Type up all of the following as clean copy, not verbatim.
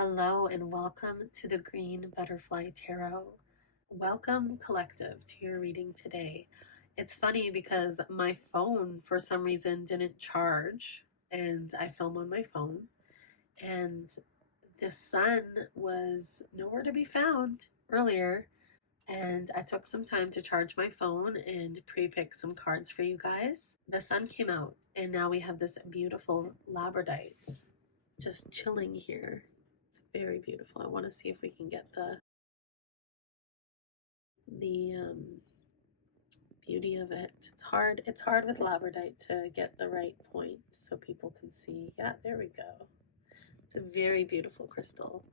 Hello and welcome to the Green Butterfly Tarot. Welcome, collective, to your reading today. It's funny because my phone, for some reason, didn't charge, and I film on my phone, and the sun was nowhere to be found earlier. And I took some time to charge my phone and pre-pick some cards for you guys. The sun came out, and now we have this beautiful labradite just chilling here. It's very beautiful. I want to see if we can get the beauty of it. It's hard with labradite to get the right point so people can see. Yeah, there we go. It's a very beautiful crystal.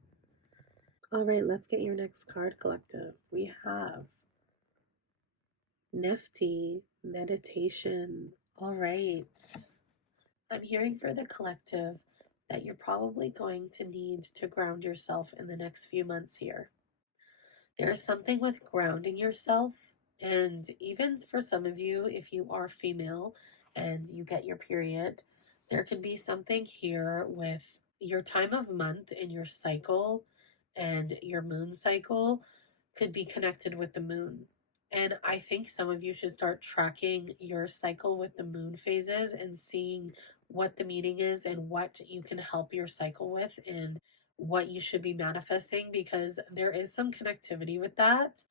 All right, let's get your next card, collective. We have Nifty meditation. All right. I'm hearing for the collective that you're probably going to need to ground yourself in the next few months here. There's something with grounding yourself, and even for some of you, if you are female and you get your period, there could be something here with your time of month and your cycle, and your moon cycle could be connected with the moon. And I think some of you should start tracking your cycle with the moon phases and seeing what the meaning is and what you can help your cycle with and what you should be manifesting, because there is some connectivity with that.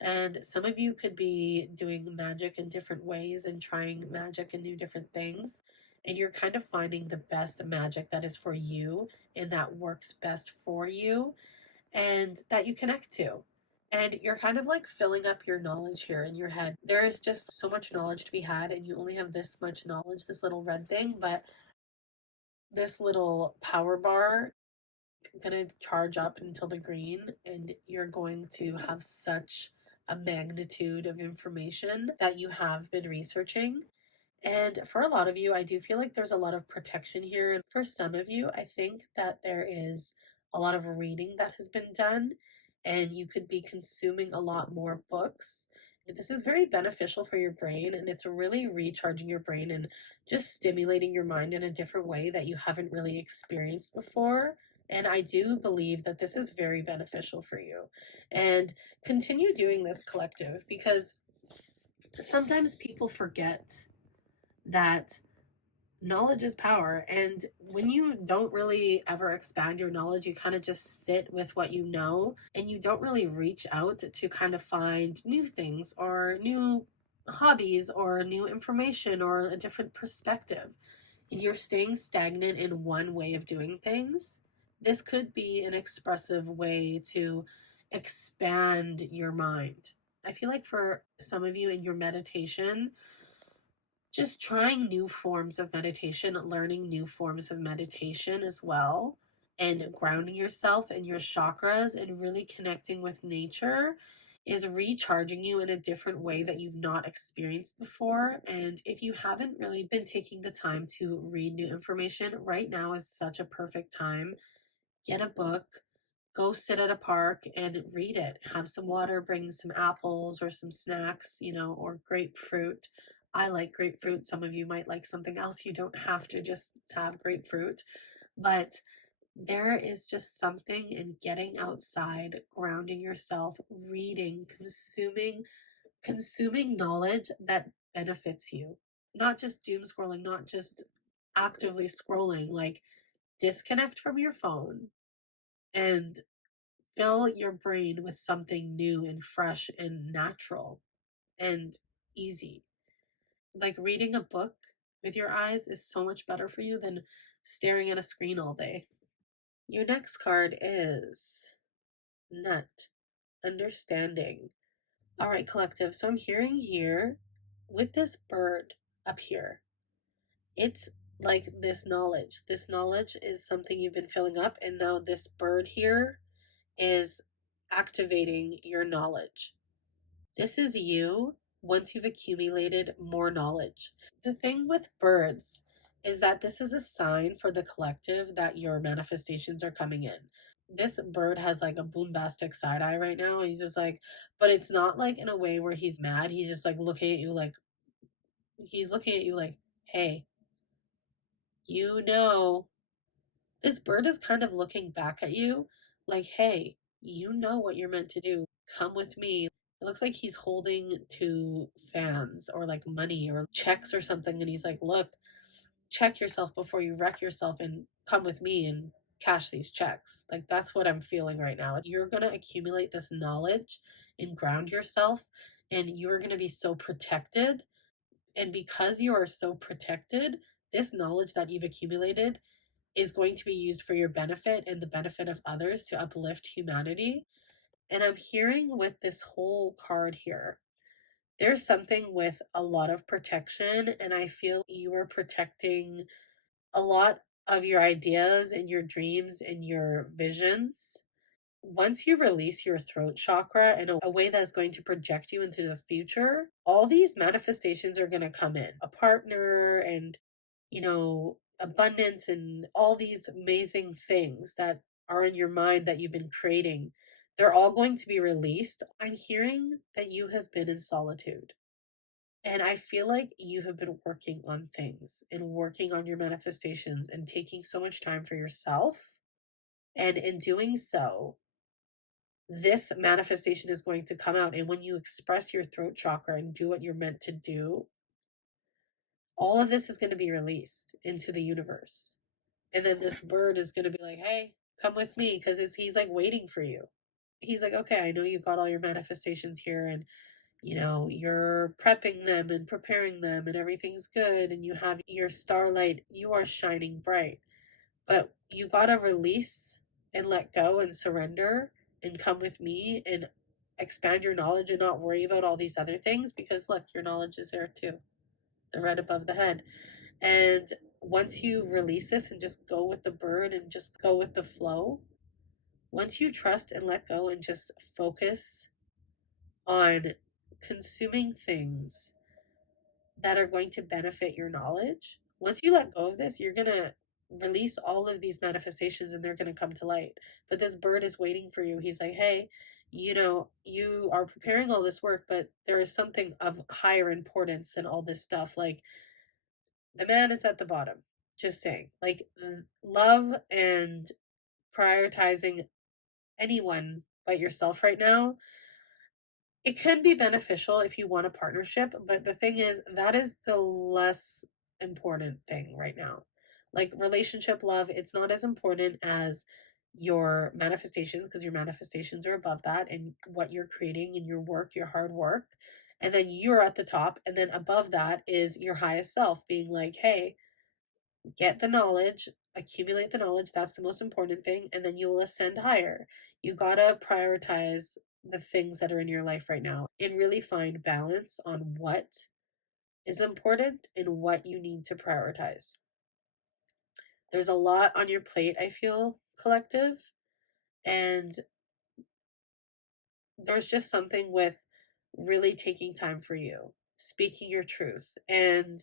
And some of you could be doing magic in different ways and trying magic and new different things. And you're kind of finding the best magic that is for you and that works best for you and that you connect to. And you're kind of like filling up your knowledge here in your head. There is just so much knowledge to be had, and you only have this much knowledge, this little red thing, but this little power bar going to charge up until the green, and you're going to have such a magnitude of information that you have been researching. And for a lot of you, I do feel like there's a lot of protection here. And for some of you, I think that there is a lot of reading that has been done, and you could be consuming a lot more books. This is very beneficial for your brain, and it's really recharging your brain and just stimulating your mind in a different way that you haven't really experienced before. And I do believe that this is very beneficial for you. And continue doing this, collective, because sometimes people forget that knowledge is power. And when you don't really ever expand your knowledge, you kind of just sit with what you know, and you don't really reach out to kind of find new things or new hobbies or new information or a different perspective. And you're staying stagnant in one way of doing things. This could be an expressive way to expand your mind. I feel like for some of you in your meditation, just trying new forms of meditation, learning new forms of meditation as well, and grounding yourself in your chakras and really connecting with nature is recharging you in a different way that you've not experienced before. And if you haven't really been taking the time to read new information, right now is such a perfect time. Get a book, go sit at a park and read it. Have some water, bring some apples or some snacks, or grapefruit. I like grapefruit. Some of you might like something else. You don't have to just have grapefruit. But there is just something in getting outside, grounding yourself, reading, consuming knowledge that benefits you. Not just doom scrolling, not just actively scrolling, like disconnect from your phone and fill your brain with something new and fresh and natural and easy. Like reading a book with your eyes is so much better for you than staring at a screen all day. Your next card is Nut, Understanding. All right, collective. So I'm hearing here with this bird up here, it's like this knowledge. This knowledge is something you've been filling up, and now this bird here is activating your knowledge. This is you once you've accumulated more knowledge. The thing with birds is that this is a sign for the collective that your manifestations are coming in. This bird has like a boombastic side eye right now. He's just like, but it's not like in a way where he's mad. He's just like looking at you like, hey, you know This bird is kind of looking back at you like, hey, you know what you're meant to do. Come with me. It looks like he's holding two fans or like money or checks or something. And he's like, look, check yourself before you wreck yourself and come with me and cash these checks. Like, that's what I'm feeling right now. You're going to accumulate this knowledge and ground yourself, and you're going to be so protected. And because you are so protected, this knowledge that you've accumulated is going to be used for your benefit and the benefit of others to uplift humanity. And I'm hearing with this whole card here, there's something with a lot of protection, and I feel you are protecting a lot of your ideas and your dreams and your visions. Once you release your throat chakra in a way that's going to project you into the future, all these manifestations are going to come in. A partner and, abundance and all these amazing things that are in your mind that you've been creating. They're all going to be released. I'm hearing that you have been in solitude. And I feel like you have been working on things and working on your manifestations and taking so much time for yourself. And in doing so, this manifestation is going to come out. And when you express your throat chakra and do what you're meant to do, all of this is going to be released into the universe. And then this bird is going to be like, hey, come with me, because he's like waiting for you. He's like, okay, I know you've got all your manifestations here, and you're prepping them and preparing them, and everything's good, and you have your starlight, you are shining bright. But you gotta release and let go and surrender and come with me and expand your knowledge and not worry about all these other things, because look, your knowledge is there too. They're right above the head. And once you release this and just go with the bird and just go with the flow, once you trust and let go and just focus on consuming things that are going to benefit your knowledge, once you let go of this, you're going to release all of these manifestations and they're going to come to light. But this bird is waiting for you. He's like, hey, you are preparing all this work, but there is something of higher importance than all this stuff. Like, the man is at the bottom. Just saying. Like, love and prioritizing anyone but yourself right now, it can be beneficial if you want a partnership, but the thing is, that is the less important thing right now. Like, relationship, love, it's not as important as your manifestations, because your manifestations are above that, and what you're creating and your work, your hard work. And then you're at the top, and then above that is your highest self being like, hey, get the knowledge, accumulate the knowledge. That's the most important thing. And then you will ascend higher. You gotta prioritize the things that are in your life right now and really find balance on what is important and what you need to prioritize. There's a lot on your plate, I feel, collective. And there's just something with really taking time for you, speaking your truth. And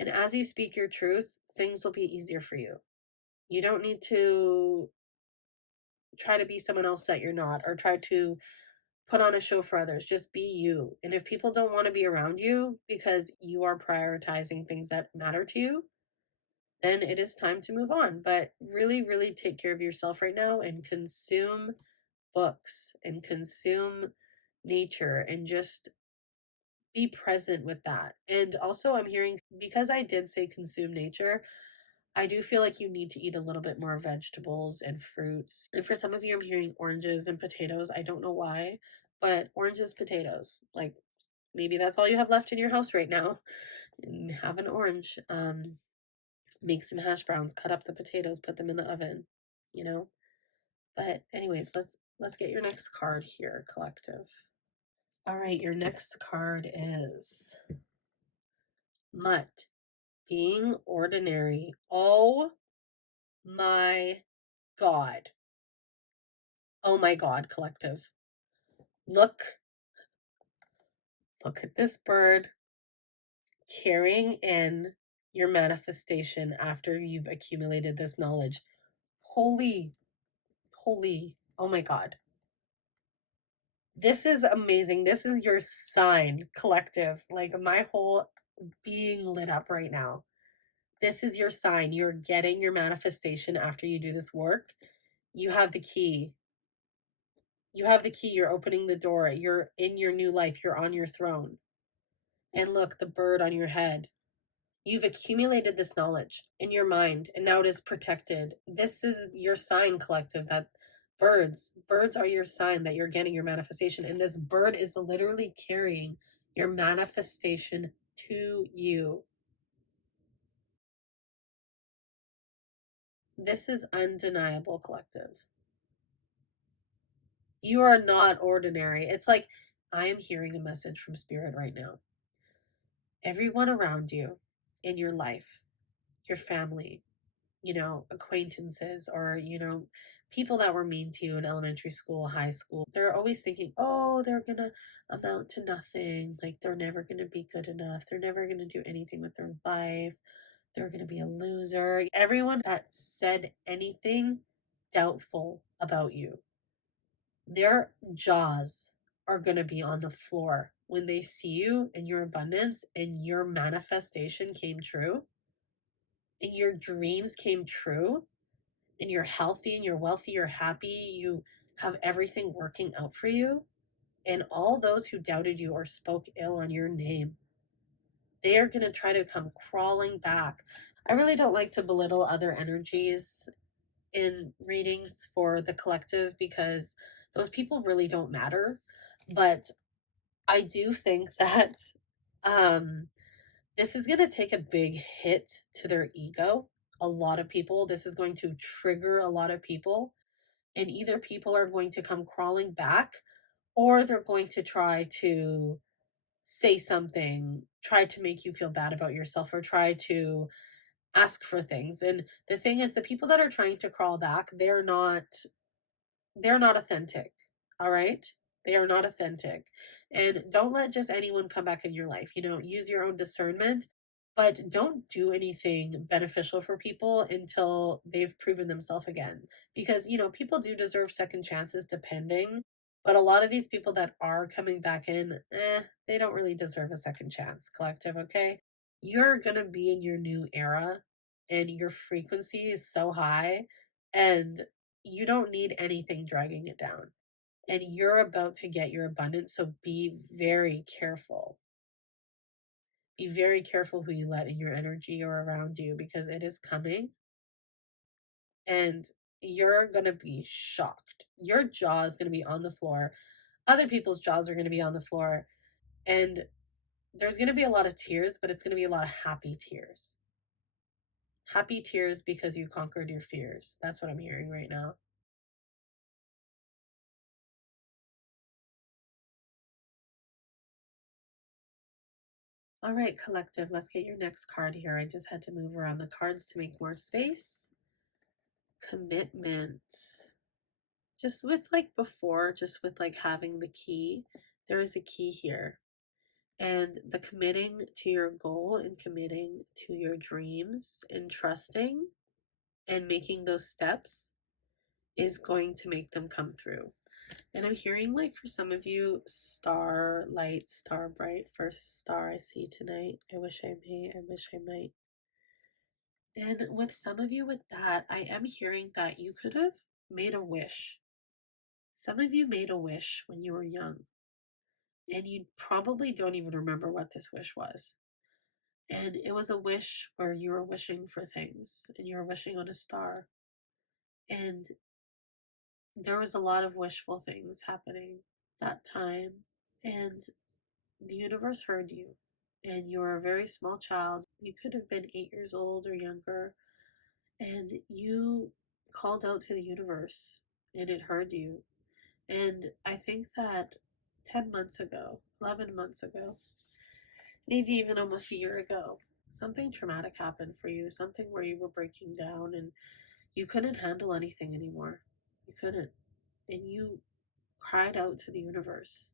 as you speak your truth, things will be easier for you. You don't need to try to be someone else that you're not, or try to put on a show for others. Just be you. And if people don't want to be around you because you are prioritizing things that matter to you, then it is time to move on. But really, really take care of yourself right now and consume books and consume nature and just be present with that. And also, I'm hearing, because I did say consume nature, I do feel like you need to eat a little bit more vegetables and fruits. And for some of you, I'm hearing oranges and potatoes. I don't know why, but oranges, potatoes. Like, maybe that's all you have left in your house right now. And have an orange. Make some hash browns, cut up the potatoes, put them in the oven, you know? But anyways, let's get your next card here, collective. All right, your next card is Mutt. Being ordinary. Oh my God. Oh my God, collective. Look at this bird carrying in your manifestation after you've accumulated this knowledge. Holy, oh my God. This is amazing. This is your sign, collective. Like, my whole being lit up right now. This is your sign. You're getting your manifestation after you do this work. You have the key. You have the key. You're opening the door. You're in your new life. You're on your throne. And look, the bird on your head. You've accumulated this knowledge in your mind, and now it is protected. This is your sign, collective, that birds are your sign that you're getting your manifestation. And this bird is literally carrying your manifestation to you. This is undeniable, collective. You are not ordinary. It's like I am hearing a message from spirit right now. Everyone around you in your life, your family, acquaintances, or, people that were mean to you in elementary school, high school, they're always thinking, oh, they're going to amount to nothing. Like they're never going to be good enough. They're never going to do anything with their life. They're going to be a loser. Everyone that said anything doubtful about you, their jaws are going to be on the floor when they see you and your abundance and your manifestation came true and your dreams came true and you're healthy and you're wealthy, you're happy, you have everything working out for you. And all those who doubted you or spoke ill on your name, they are going to try to come crawling back. I really don't like to belittle other energies in readings for the collective because those people really don't matter. But I do think that um, this is going to take a big hit to their ego. A lot of people, this is going to trigger a lot of people. And either people are going to come crawling back or they're going to try to say something, try to make you feel bad about yourself, or try to ask for things. And the thing is, the people that are trying to crawl back, they're not authentic. All right, they are not authentic. And don't let just anyone come back in your life. Use your own discernment, but don't do anything beneficial for people until they've proven themselves again, because people do deserve second chances depending, but a lot of these people that are coming back in, they don't really deserve a second chance, collective. Okay, you're gonna be in your new era and your frequency is so high, and you don't need anything dragging it down. And you're about to get your abundance. So be very careful. Be very careful who you let in your energy or around you because it is coming and you're going to be shocked. Your jaw is going to be on the floor. Other people's jaws are going to be on the floor. And there's going to be a lot of tears, but it's going to be a lot of happy tears. Happy tears because you conquered your fears. That's what I'm hearing right now. All right, collective, let's get your next card here. I just had to move around the cards to make more space. Commitment. Just with like before, just with like having the key, there is a key here. And the committing to your goal and committing to your dreams and trusting and making those steps is going to make them come through. And I'm hearing, like, for some of you, star light, star bright, first star I see tonight. I wish I may, I wish I might. And with some of you with that, I am hearing that you could have made a wish. Some of you made a wish when you were young, and you probably don't even remember what this wish was. And it was a wish where you were wishing for things, and you were wishing on a star. And there was a lot of wishful things happening that time. And the universe heard you. And you were a very small child. You could have been 8 years old or younger. And you called out to the universe, and it heard you. And I think that 10 months ago, 11 months ago, maybe even almost a year ago, something traumatic happened for you, something where you were breaking down and you couldn't handle anything anymore. You couldn't. And you cried out to the universe.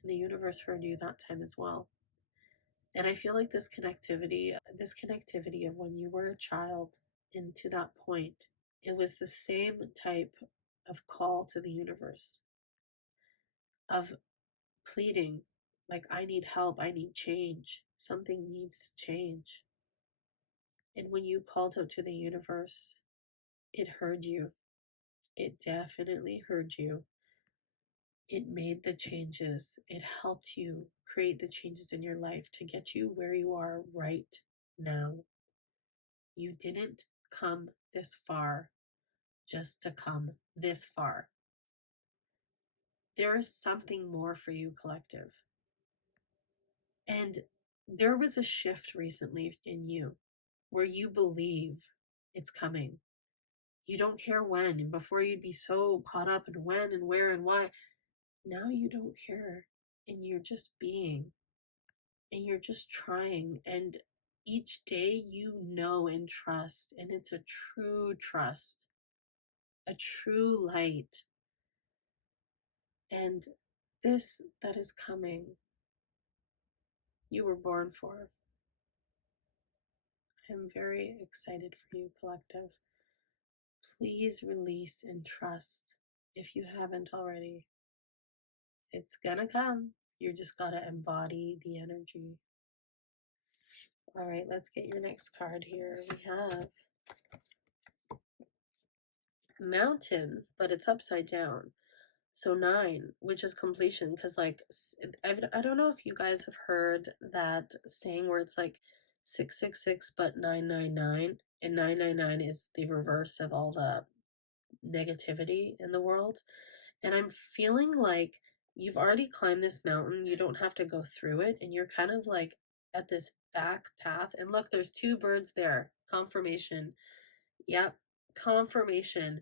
And the universe heard you that time as well. And I feel like this connectivity of when you were a child and to that point, it was the same type of call to the universe of pleading, like, I need help, I need change, something needs to change. And when you called out to the universe, it heard you. It definitely heard you. It made the changes. It helped you create the changes in your life to get you where you are right now. You didn't come this far just to come this far. There is something more for you, collective. And there was a shift recently in you where you believe it's coming. You don't care when. And before you'd be so caught up in when and where and why. Now you don't care. And you're just being. And you're just trying. And each day you know and trust. And it's a true trust. A true light. And this that is coming, you were born for. I'm very excited for you, collective. Please release and trust if you haven't already. It's gonna come. You just gotta embody the energy. All right, let's get your next card here. We have Mountain, but it's upside down. So 9, which is completion, because like I don't know if you guys have heard that saying where it's like 666 but 999, and 999 is the reverse of all the negativity in the world. And I'm feeling like you've already climbed this mountain. You don't have to go through it, and you're kind of like at this back path. And look, there's 2 birds there. Confirmation. Yep, confirmation.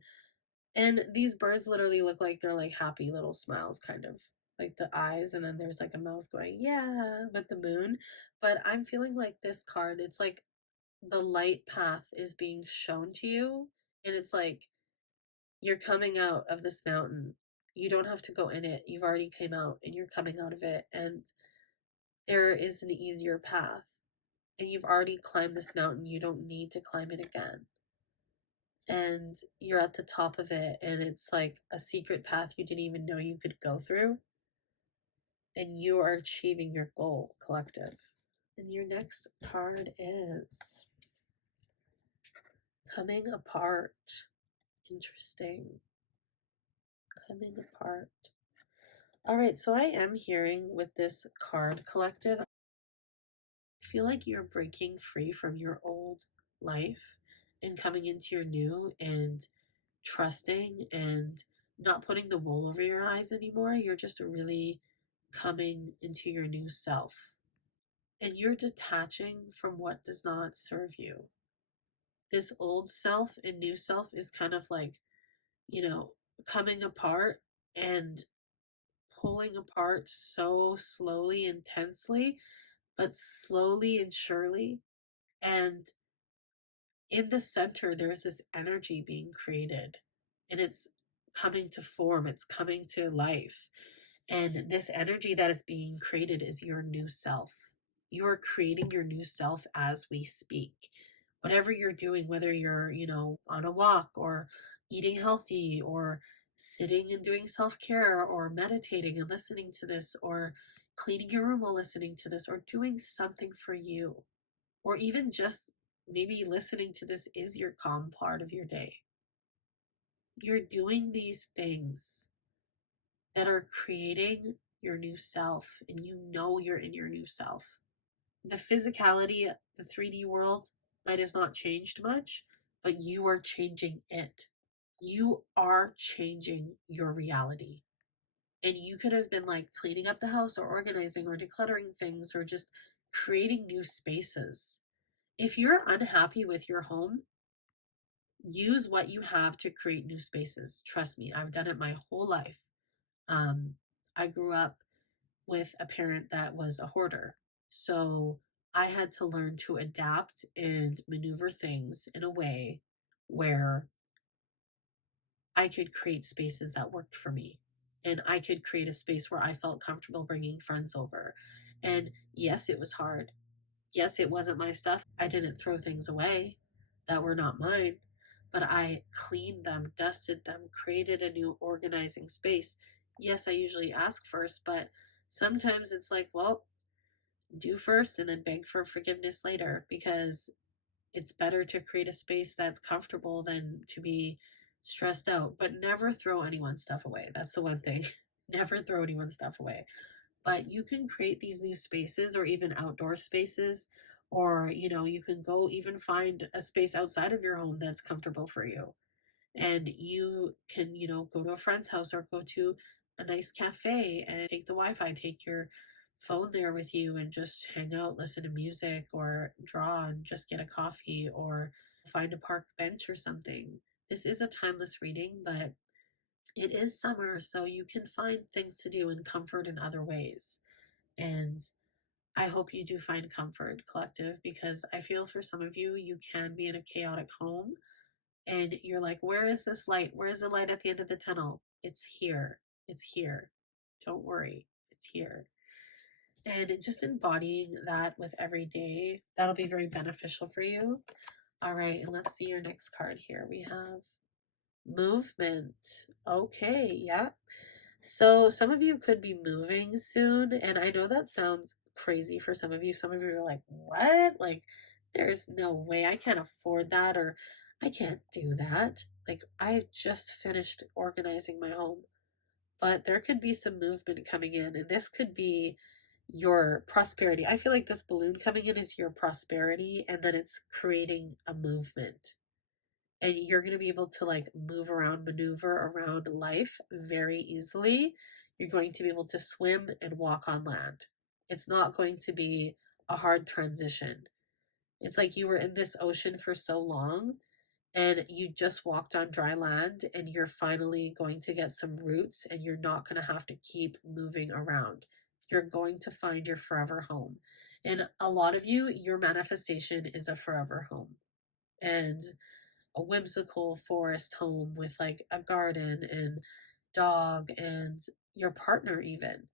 And these birds literally look like they're like happy little smiles, kind of like the eyes, and then there's like a mouth going, yeah, with the moon. But I'm feeling like this card, it's like the light path is being shown to you, and it's like you're coming out of this mountain. You don't have to go in it. You've already came out and you're coming out of it, and there is an easier path. And you've already climbed this mountain. You don't need to climb it again. And you're at the top of it, and it's like a secret path you didn't even know you could go through, and you are achieving your goal, collective. And your next card is Coming Apart. Interesting. Coming apart. All right, so I am hearing with this card, collective, I feel like you're breaking free from your old life and coming into your new, and trusting and not putting the wool over your eyes anymore. You're just really coming into your new self. And you're detaching from what does not serve you. This old self and new self is kind of like, coming apart and pulling apart so slowly, intensely, but slowly and surely. And in the center, there's this energy being created, and it's coming to form, it's coming to life. And this energy that is being created is your new self. You are creating your new self as we speak. Whatever you're doing, whether you're, on a walk or eating healthy or sitting and doing self-care or meditating and listening to this, or cleaning your room while listening to this, or doing something for you, or even just maybe listening to this is your calm part of your day. You're doing these things that are creating your new self, and you know you're in your new self. The physicality, the 3D world might have not changed much, but you are changing it. You are changing your reality. And you could have been like cleaning up the house or organizing or decluttering things or just creating new spaces. If you're unhappy with your home, use what you have to create new spaces. Trust me, I've done it my whole life. I grew up with a parent that was a hoarder. So I had to learn to adapt and maneuver things in a way where I could create spaces that worked for me. And I could create a space where I felt comfortable bringing friends over. And yes, it was hard. Yes, it wasn't my stuff. I didn't throw things away that were not mine, but I cleaned them, dusted them, created a new organizing space. Yes, I usually ask first, but sometimes it's like, well, do first and then beg for forgiveness later, because it's better to create a space that's comfortable than to be stressed out. But never throw anyone's stuff away. That's the one thing. Never throw anyone's stuff away. But you can create these new spaces or even outdoor spaces, or you can go even find a space outside of your home that's comfortable for you, and you can go to a friend's house or go to a nice cafe and take the wi-fi, take your phone there with you, and just hang out, listen to music, or draw and just get a coffee, or find a park bench or something. This is a timeless reading, but it is summer, so you can find things to do and comfort in other ways. And I hope you do find comfort, collective, because I feel for some of you, you can be in a chaotic home and you're like, where is this light? Where is the light at the end of the tunnel? It's here. It's here. Don't worry. It's here. And just embodying that with every day, that'll be very beneficial for you. All right, and let's see your next card here. We have movement. Okay, yeah. So some of you could be moving soon, and I know that sounds crazy for some of you. Some of you are like, what? Like, there's no way, I can't afford that, or I can't do that. Like, I just finished organizing my home. But there could be some movement coming in, and this could be your prosperity. I feel like this balloon coming in is your prosperity, and then it's creating a movement. And you're going to be able to like move around, maneuver around life very easily. You're going to be able to swim and walk on land. It's not going to be a hard transition. It's like you were in this ocean for so long and you just walked on dry land, and you're finally going to get some roots, and you're not going to have to keep moving around. You're going to find your forever home. And a lot of you, your manifestation is a forever home. And a whimsical forest home with like a garden and dog and your partner even.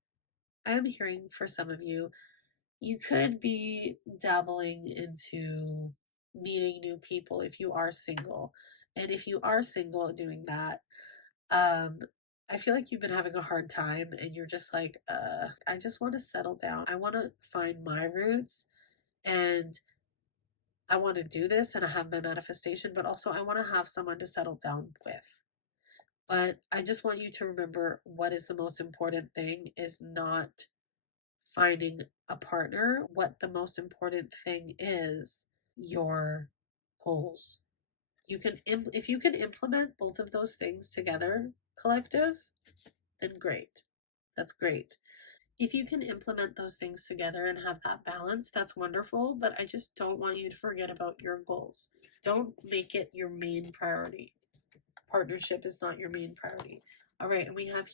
I am hearing for some of you, you could be dabbling into meeting new people if you are single. And if you are single doing that, I feel like you've been having a hard time and you're just like, I just want to settle down. I want to find my roots, and I want to do this, and I have my manifestation, but also I want to have someone to settle down with. But I just want you to remember, what is the most important thing is not finding a partner. What the most important thing is your goals. You can if you can implement both of those things together, collective, then great. That's great. If you can implement those things together and have that balance, that's wonderful, but I just don't want you to forget about your goals. Don't make it your main priority. Partnership is not your main priority. All right, and we have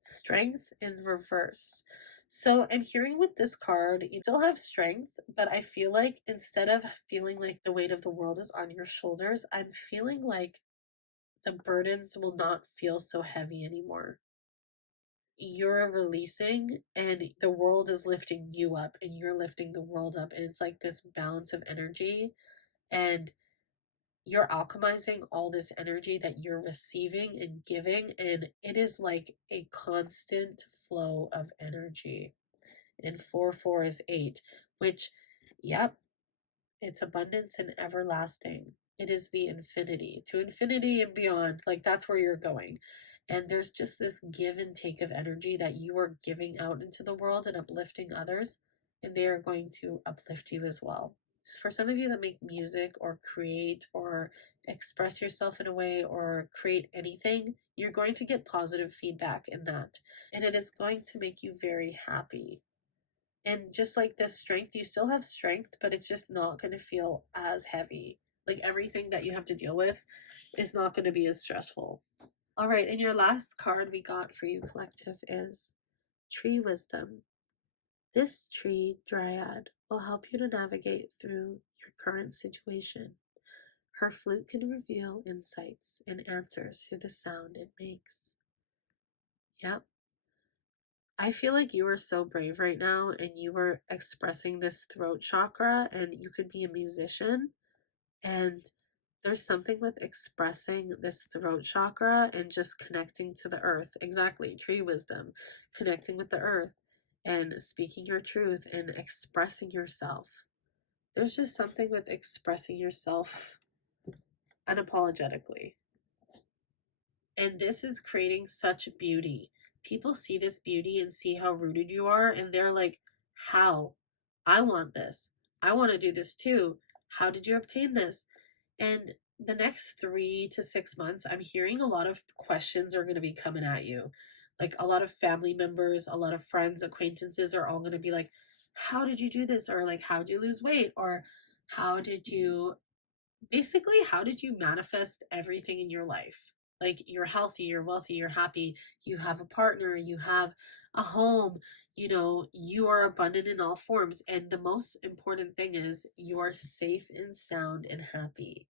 strength in reverse. So I'm hearing with this card, you still have strength, but I feel like instead of feeling like the weight of the world is on your shoulders, I'm feeling like the burdens will not feel so heavy anymore. You're releasing, and the world is lifting you up, and you're lifting the world up, and it's like this balance of energy, and you're alchemizing all this energy that you're receiving and giving, and it is like a constant flow of energy. And 4 4 is 8, which, yep, it's abundance and everlasting. It is the infinity, to infinity and beyond. Like, that's where you're going. And there's just this give and take of energy that you are giving out into the world and uplifting others, and they are going to uplift you as well. For some of you that make music or create or express yourself in a way or create anything, you're going to get positive feedback in that. And it is going to make you very happy. And just like this strength, you still have strength, but it's just not going to feel as heavy. Like, everything that you have to deal with is not going to be as stressful. All right, and your last card we got for you, collective, is Tree Wisdom. This tree dryad will help you to navigate through your current situation. Her flute can reveal insights and answers through the sound it makes. Yep. I feel like you are so brave right now, and you are expressing this throat chakra, and you could be a musician. And there's something with expressing this throat chakra and just connecting to the earth. Exactly. Tree wisdom, connecting with the earth and speaking your truth and expressing yourself. There's just something with expressing yourself unapologetically. And this is creating such beauty. People see this beauty and see how rooted you are, and they're like, how? I want this. I want to do this too. How did you obtain this? And the next 3 to 6 months, I'm hearing a lot of questions are going to be coming at you. Like a lot of family members, a lot of friends, acquaintances are all going to be like, how did you do this? Or like, how did you lose weight? Or how did you, basically, how did you manifest everything in your life? Like you're healthy, you're wealthy, you're happy, you have a partner, you have a home, you know, you are abundant in all forms. And the most important thing is you are safe and sound and happy.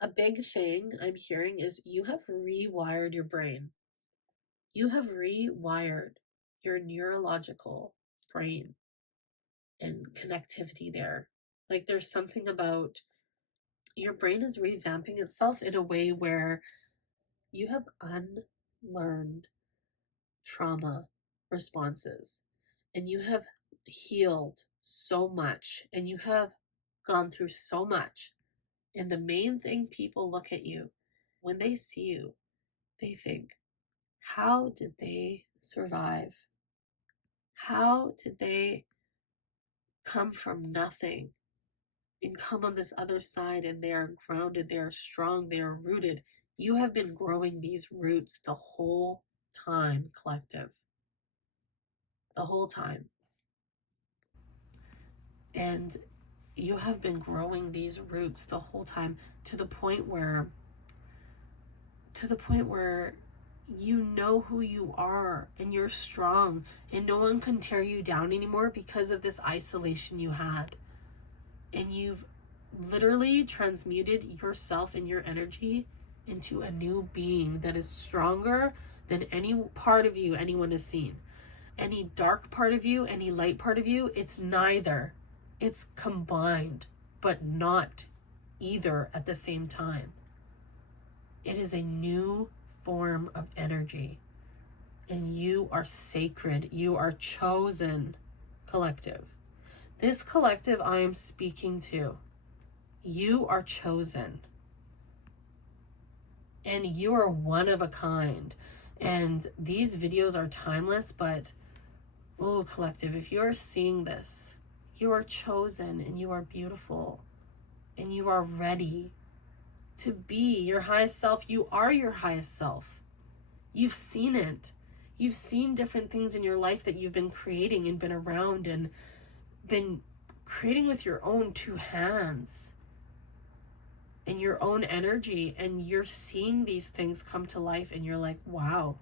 A big thing I'm hearing is you have rewired your brain. You have rewired your neurological brain and connectivity there. Like there's something about your brain is revamping itself in a way where you have unlearned trauma responses and you have healed so much and you have gone through so much. And the main thing people look at you when they see you, they think, how did they survive? How did they come from nothing and come on this other side and they are grounded, they are strong, they are rooted? You have been growing these roots the whole time, collective. The whole time. And you have been growing these roots the whole time to the point where you know who you are and you're strong and no one can tear you down anymore because of this isolation you had. And you've literally transmuted yourself and your energy into a new being that is stronger than any part of you anyone has seen. Any dark part of you, any light part of you, it's neither. It's combined, but not either at the same time. It is a new form of energy. And you are sacred. You are chosen, collective. This collective I am speaking to, you are chosen. And you are one of a kind. And these videos are timeless, but oh, collective, if you are seeing this, you are chosen and you are beautiful and you are ready to be your highest self. You are your highest self. You've seen it. You've seen different things in your life that you've been creating and been around and been creating with your own 2 hands and your own energy. And you're seeing these things come to life and you're like, wow,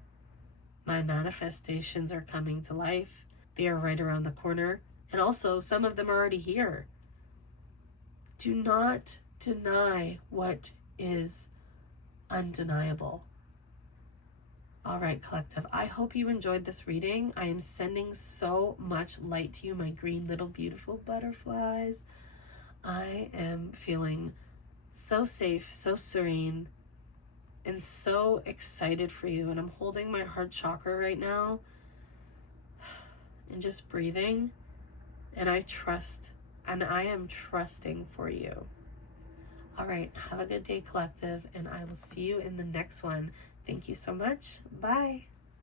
my manifestations are coming to life. They are right around the corner. And also, some of them are already here. Do not deny what is undeniable. All right, collective. I hope you enjoyed this reading. I am sending so much light to you, my green little beautiful butterflies. I am feeling so safe, so serene, and so excited for you. And I'm holding my heart chakra right now and just breathing. And I trust, and I am trusting for you. All right, have a good day, collective, and I will see you in the next one. Thank you so much. Bye.